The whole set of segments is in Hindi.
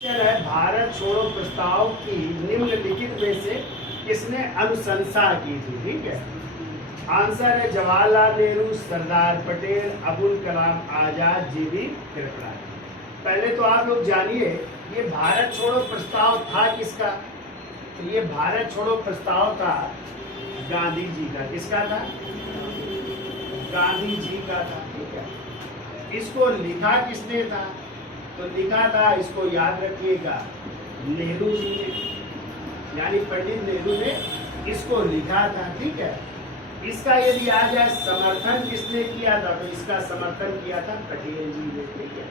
है भारत छोड़ो प्रस्ताव की निम्नलिखित में से किसने अनुशंसा की थी। ठीक है, आंसर है जवाहरलाल नेहरू, सरदार पटेल, अबुल कलाम आजाद, जीवी कृपलानी। पहले तो आप लोग जानिए ये भारत छोड़ो प्रस्ताव था किसका। तो ये भारत छोड़ो प्रस्ताव था गांधी जी का। किसका था? गांधी जी का था। ठीक है, इसको लिखा किसने था? तो लिखा था, इसको याद रखिएगा, नेहरू जी ने, यानी पंडित नेहरू ने इसको लिखा था। ठीक है, इसका यदि आ जाए समर्थन किसने किया था, तो इसका समर्थन किया था पटेल जी ने। ठीक है,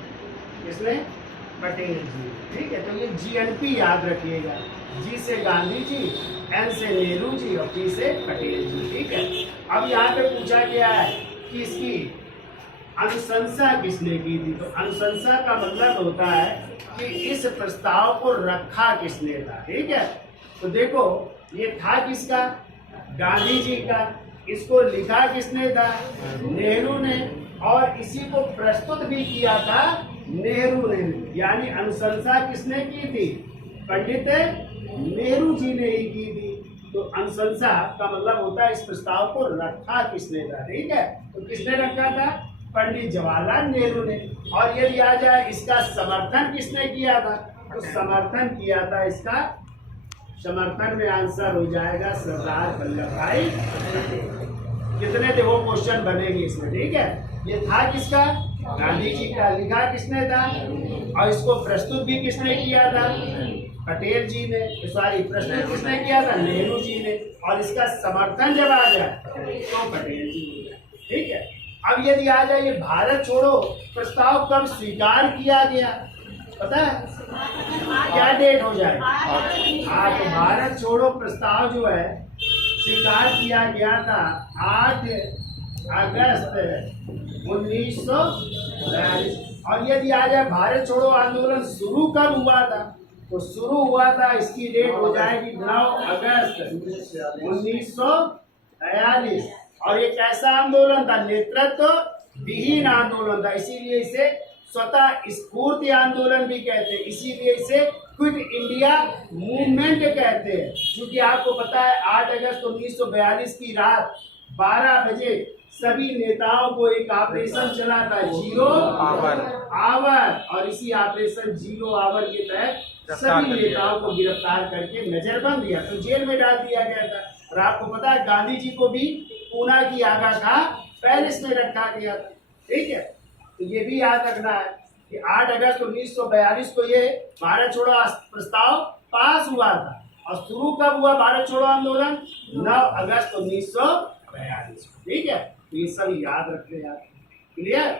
किसने? पटेल जी। ठीक है, तो ये जीएनपी याद रखिएगा, जी से गांधी जी, एन से नेहरू जी और पी से पटेल जी। ठीक है, अब यहाँ पे पूछा गया है कि इसकी अनुशंसा किसने की थी। तो अनुशंसा का मतलब होता है कि इस प्रस्ताव को रखा किसने था। ठीक है, तो देखो ये था किसका? गांधी जी का। इसको लिखा किसने था? नेहरू ने। और इसी को प्रस्तुत भी किया था नेहरू ने, यानी अनुशंसा किसने की थी? पंडित नेहरू जी ने ही की थी। तो अनुशंसा का मतलब होता है इस प्रस्ताव को रखा किसने था। ठीक है, तो किसने रखा था? पंडित जवाहरलाल नेहरू ने। और यदि आ जाए इसका समर्थन किसने किया था, तो समर्थन किया था इसका, समर्थन में आंसर हो जाएगा सरदार वल्लभ भाई पटेल। कितने देखो क्वेश्चन बनेंगे इसमें। ठीक है, ये था किसका? गांधी जी का। लिखा किसने था और इसको प्रस्तुत भी किसने किया था? पटेल जी ने। सॉरी, प्रस्तुत किसने किया था? नेहरू जी ने। और इसका समर्थन जब आ जाए तो पटेल जी ने। ठीक है, अब यदि आ जाए ये भारत छोड़ो प्रस्ताव कब स्वीकार किया गया, पता है क्या डेट हो जाए? हाँ, तो भारत छोड़ो प्रस्ताव जो है स्वीकार किया गया था 8 अगस्त 1942। और यदि आ जाए भारत छोड़ो आंदोलन शुरू कब हुआ था, तो शुरू हुआ था, इसकी डेट हो जाएगी 9 अगस्त 1942। और ये कैसा आंदोलन था? नेतृत्व विहीन आंदोलन था, इसीलिए इसे स्वतः स्फूर्ति आंदोलन भी कहते हैं, इसीलिए इसे क्विट इंडिया मूवमेंट कहते हैं। क्योंकि आपको पता है 8 अगस्त 1942 की रात 12 बजे सभी नेताओं को एक ऑपरेशन चला था, जीरो आवर। और इसी ऑपरेशन जीरो आवर के तहत सभी नेताओं को गिरफ्तार करके नजरबंद दिया, तो जेल में डाल दिया गया था। और आपको पता है गांधी जी को भी पूना की आगा का पेरिस में रखा गया था। ठीक है, तो ये भी याद रखना है कि 8 अगस्त 1942 को ये भारत छोड़ो प्रस्ताव पास हुआ था। और शुरू कब हुआ भारत छोड़ो आंदोलन? 9 अगस्त 1942। ठीक है, तो ये सब याद रखने यार। क्लियर?